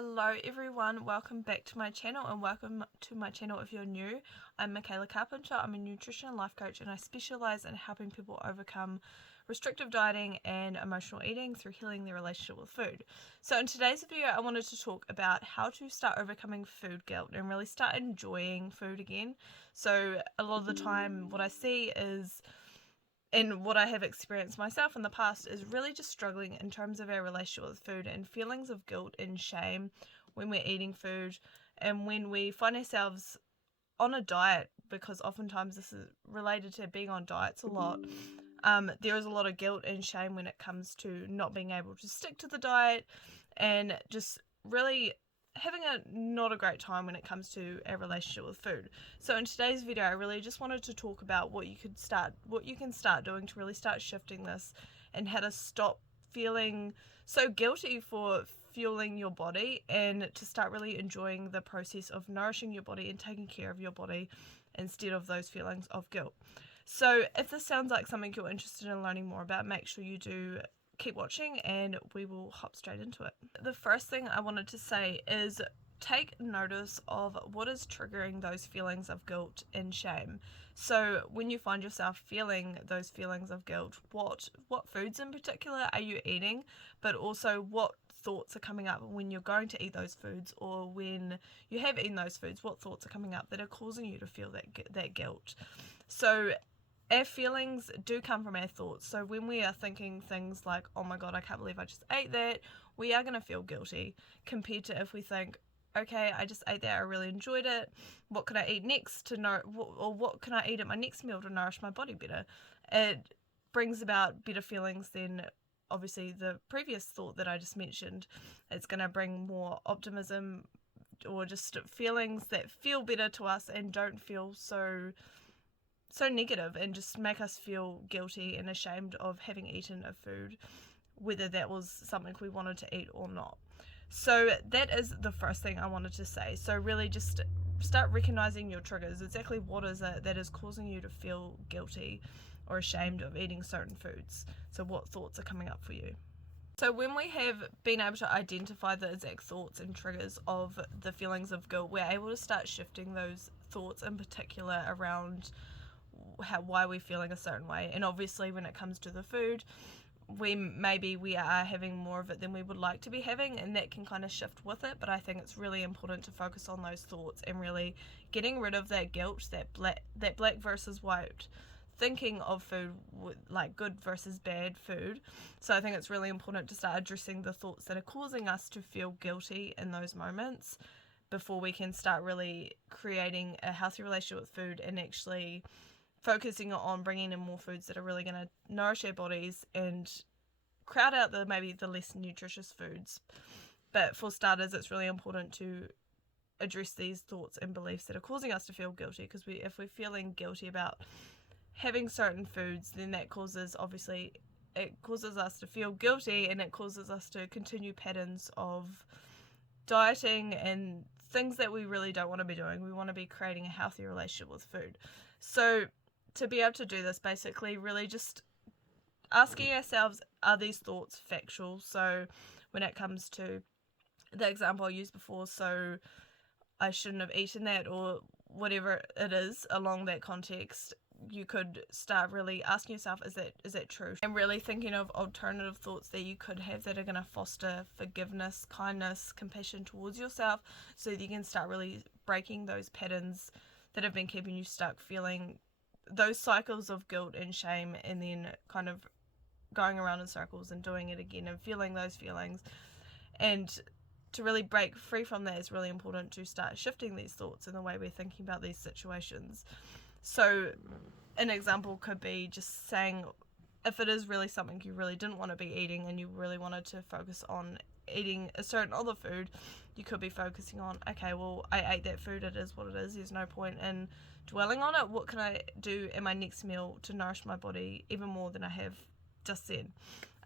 Hello everyone, welcome back to my channel and welcome to my channel if you're new. I'm Michaela Carpenter, I'm a nutrition and life coach and I specialise in helping people overcome restrictive dieting and emotional eating through healing their relationship with food. So in today's video I wanted to talk about how to start overcoming food guilt and really start enjoying food again. So a lot of the time what I see is, and what I have experienced myself in the past, is really just struggling in terms of our relationship with food and feelings of guilt and shame when we're eating food and when we find ourselves on a diet, because oftentimes this is related to being on diets a lot. There is a lot of guilt and shame when it comes to not being able to stick to the diet and just really having not a great time when it comes to our relationship with food. So in today's video I really just wanted to talk about what you can start doing to really start shifting this and how to stop feeling so guilty for fueling your body and to start really enjoying the process of nourishing your body and taking care of your body instead of those feelings of guilt. So if this sounds like something you're interested in learning more about, make sure you do keep watching and we will hop straight into it. The first thing I wanted to say is take notice of what is triggering those feelings of guilt and shame. So when you find yourself feeling those feelings of guilt, what foods in particular are you eating, but also what thoughts are coming up when you're going to eat those foods, or when you have eaten those foods, what thoughts are coming up that are causing you to feel that guilt. So our feelings do come from our thoughts. So when we are thinking things like, oh my god, I can't believe I just ate that, we are going to feel guilty, compared to if we think, okay, I just ate that, I really enjoyed it, what can I eat next to know, or what can I eat at my next meal to nourish my body better? It brings about better feelings than obviously the previous thought that I just mentioned. It's going to bring more optimism, or just feelings that feel better to us and don't feel so negative and just make us feel guilty and ashamed of having eaten a food, whether that was something we wanted to eat or not. So that is the first thing I wanted to say. So really just start recognizing your triggers. Exactly what is it that is causing you to feel guilty or ashamed of eating certain foods? So what thoughts are coming up for you? So when we have been able to identify the exact thoughts and triggers of the feelings of guilt, we're able to start shifting those thoughts in particular around why we're feeling a certain way. And obviously when it comes to the food, we are having more of it than we would like to be having, and that can kind of shift with it. But I think it's really important to focus on those thoughts and really getting rid of that guilt, that black versus white thinking of food, like good versus bad food. So I think it's really important to start addressing the thoughts that are causing us to feel guilty in those moments before we can start really creating a healthy relationship with food and actually focusing on bringing in more foods that are really going to nourish our bodies and crowd out maybe the less nutritious foods. But for starters, it's really important to address these thoughts and beliefs that are causing us to feel guilty, because if we're feeling guilty about having certain foods, then that causes us to feel guilty, and it causes us to continue patterns of dieting and things that we really don't want to be doing. We want to be creating a healthy relationship with food. So to be able to do this, basically really just asking ourselves, are these thoughts factual? So when it comes to the example I used before, so I shouldn't have eaten that, or whatever it is along that context, you could start really asking yourself, is that true? And really thinking of alternative thoughts that you could have that are going to foster forgiveness, kindness, compassion towards yourself, so that you can start really breaking those patterns that have been keeping you stuck, feeling those cycles of guilt and shame, and then kind of going around in circles and doing it again and feeling those feelings. And to really break free from that, is really important to start shifting these thoughts and the way we're thinking about these situations. So an example could be just saying, if it is really something you really didn't want to be eating and you really wanted to focus on eating a certain other food, you could be focusing on, okay, well, I ate that food, it is what it is, there's no point in dwelling on it. What can I do in my next meal to nourish my body even more than I have just said?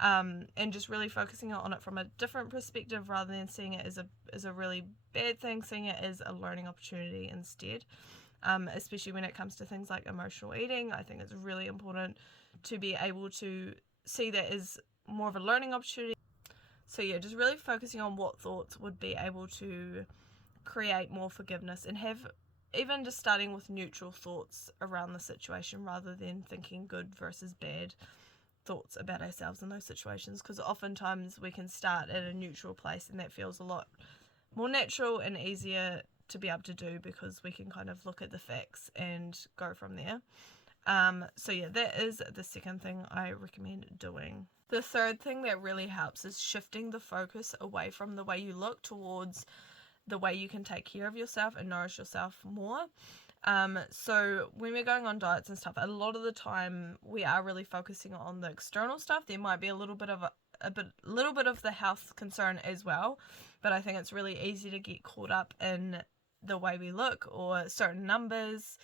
And just really focusing on it from a different perspective, rather than seeing it as a really bad thing, seeing it as a learning opportunity instead. Especially when it comes to things like emotional eating, I think it's really important to be able to see that as more of a learning opportunity. So yeah, just really focusing on what thoughts would be able to create more forgiveness, and have even just starting with neutral thoughts around the situation rather than thinking good versus bad thoughts about ourselves in those situations, because oftentimes we can start at a neutral place and that feels a lot more natural and easier to be able to do, because we can kind of look at the facts and go from there. So yeah, that is the second thing I recommend doing. The third thing that really helps is shifting the focus away from the way you look towards the way you can take care of yourself and nourish yourself more. So when we're going on diets and stuff, a lot of the time we are really focusing on the external stuff. There might be a little bit of the health concern as well, but I think it's really easy to get caught up in the way we look or certain numbers,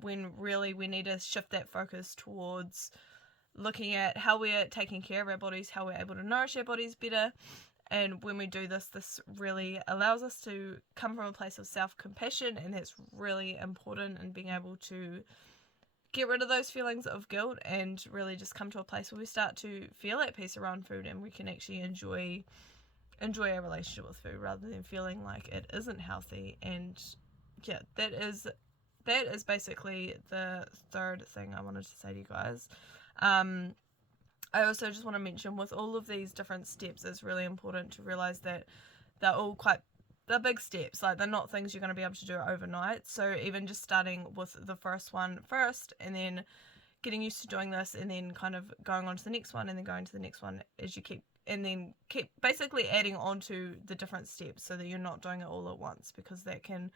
when really we need to shift that focus towards looking at how we're taking care of our bodies, how we're able to nourish our bodies better. And when we do this, this really allows us to come from a place of self-compassion, and that's really important in being able to get rid of those feelings of guilt and really just come to a place where we start to feel at peace around food, and we can actually enjoy our relationship with food rather than feeling like it isn't healthy. And yeah, that is basically the third thing I wanted to say to you guys. I also just want to mention, with all of these different steps, it's really important to realize that they're big steps. Like, they're not things you're going to be able to do overnight. So even just starting with the first one first, and then getting used to doing this, and then kind of going on to the next one, and then going to the next one as you keep basically adding on to the different steps, so that you're not doing it all at once, because that can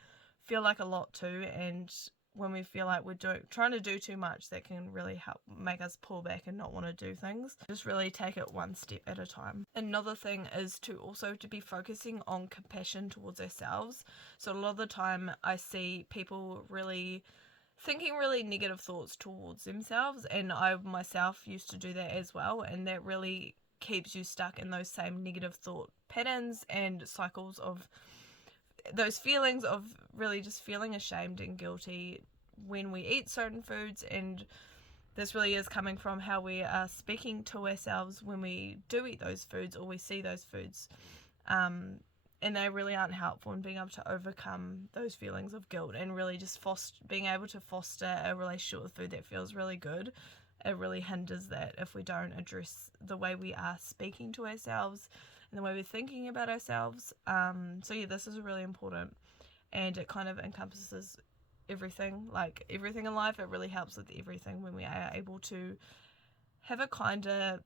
feel like a lot too. And when we feel like we're trying to do too much, that can really help make us pull back and not want to do things. Just really take it one step at a time. Another thing is to be focusing on compassion towards ourselves. So a lot of the time I see people really thinking really negative thoughts towards themselves, and I myself used to do that as well, and that really keeps you stuck in those same negative thought patterns and cycles of those feelings of really just feeling ashamed and guilty when we eat certain foods. And this really is coming from how we are speaking to ourselves when we do eat those foods, or we see those foods, and they really aren't helpful in being able to overcome those feelings of guilt, and really just being able to foster a relationship with food that feels really good. It really hinders that if we don't address the way we are speaking to ourselves and the way we're thinking about ourselves. So yeah, this is really important, and it kind of encompasses everything, like everything in life. It really helps with everything when we are able to have a kinder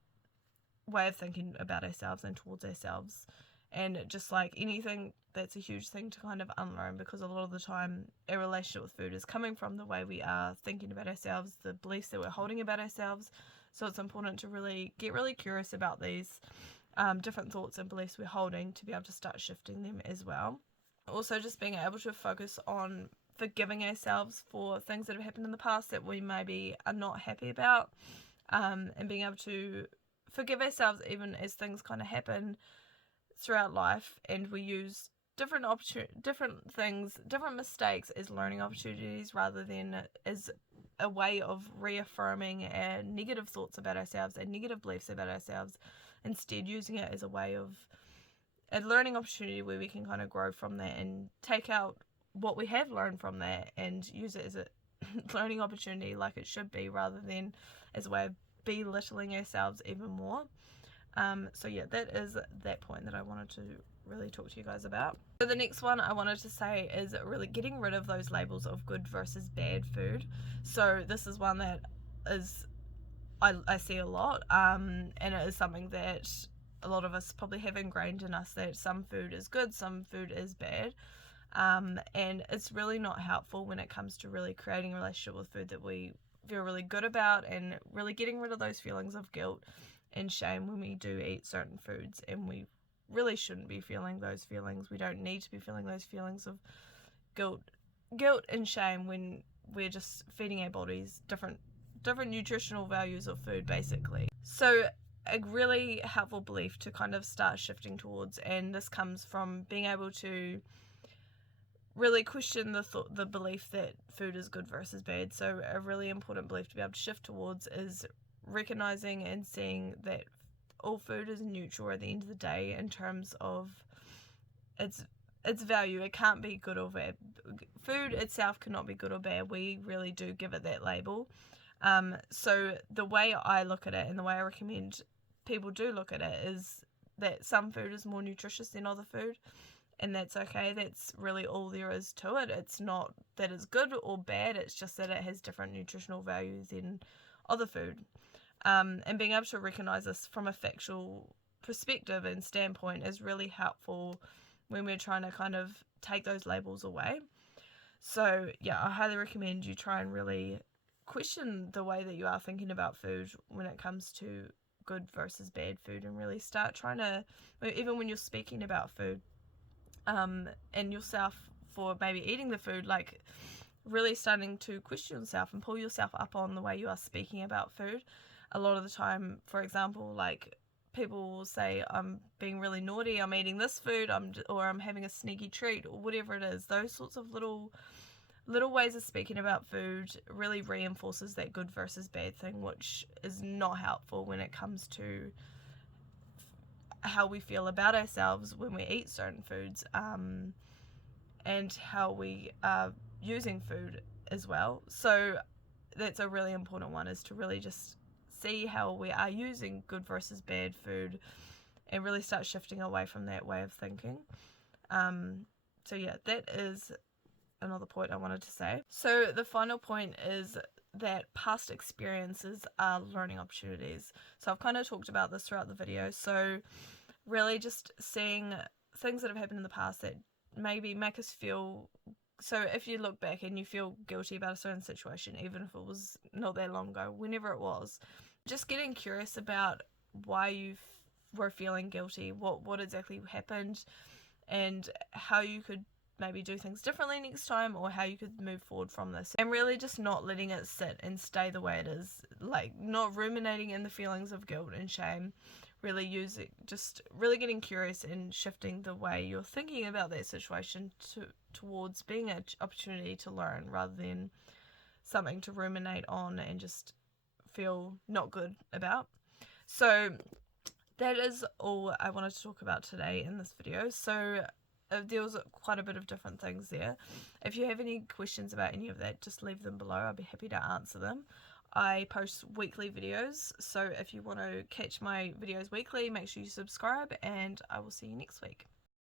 way of thinking about ourselves and towards ourselves. And just like anything, that's a huge thing to kind of unlearn, because a lot of the time our relationship with food is coming from the way we are thinking about ourselves, the beliefs that we're holding about ourselves. So it's important to really get really curious about these different thoughts and beliefs we're holding, to be able to start shifting them as well. Also, just being able to focus on forgiving ourselves for things that have happened in the past that we maybe are not happy about, and being able to forgive ourselves even as things kind of happen throughout life, and we use different things, different mistakes as learning opportunities rather than as a way of reaffirming our negative thoughts about ourselves and negative beliefs about ourselves. Instead, using it as a way of a learning opportunity where we can kind of grow from that and take out what we have learned from that and use it as a learning opportunity like it should be, rather than as a way of belittling ourselves even more. So yeah, that is that point that I wanted to really talk to you guys about. So the next one I wanted to say is really getting rid of those labels of good versus bad food. So this is one that is I see a lot, and it is something that a lot of us probably have ingrained in us, that some food is good, some food is bad, and it's really not helpful when it comes to really creating a relationship with food that we feel really good about, and really getting rid of those feelings of guilt and shame when we do eat certain foods. And we really shouldn't be feeling those feelings. We don't need to be feeling those feelings of guilt and shame when we're just feeding our bodies different nutritional values of food, basically. So a really helpful belief to kind of start shifting towards, and this comes from being able to really question the belief that food is good versus bad. So a really important belief to be able to shift towards is recognizing and seeing that all food is neutral at the end of the day in terms of its value. It can't be good or bad. Food itself cannot be good or bad. We really do give it that label. So the way I look at it and the way I recommend people do look at it is that some food is more nutritious than other food, and that's okay. That's really all there is to it. It's not that it's good or bad, it's just that it has different nutritional values than other food. And being able to recognize this from a factual perspective and standpoint is really helpful when we're trying to kind of take those labels away. So yeah, I highly recommend you try and really question the way that you are thinking about food when it comes to good versus bad food, and really start trying to, even when you're speaking about food, and yourself for maybe eating the food, like really starting to question yourself and pull yourself up on the way you are speaking about food. A lot of the time, for example, like people will say, I'm being really naughty, I'm eating this food, or I'm having a sneaky treat, or whatever it is. Those sorts of little ways of speaking about food really reinforces that good versus bad thing, which is not helpful when it comes to how we feel about ourselves when we eat certain foods, and how we are using food as well. So that's a really important one, is to really just see how we are using good versus bad food and really start shifting away from that way of thinking. So yeah, that is another point I wanted to say. So the final point is that past experiences are learning opportunities. So I've kind of talked about this throughout the video. So really just seeing things that have happened in the past that maybe make us feel, so if you look back and you feel guilty about a certain situation, even if it was not that long ago, whenever it was, just getting curious about why you were feeling guilty, what exactly happened, and how you could maybe do things differently next time, or how you could move forward from this, and really just not letting it sit and stay the way it is, like not ruminating in the feelings of guilt and shame. Really just really getting curious and shifting the way you're thinking about that situation towards being an opportunity to learn, rather than something to ruminate on and just feel not good about. So that is all I wanted to talk about today in this video. So there was quite a bit of different things there. If you have any questions about any of that, just leave them below. I'll be happy to answer them. I post weekly videos, so if you want to catch my videos weekly, make sure you subscribe, and I will see you next week.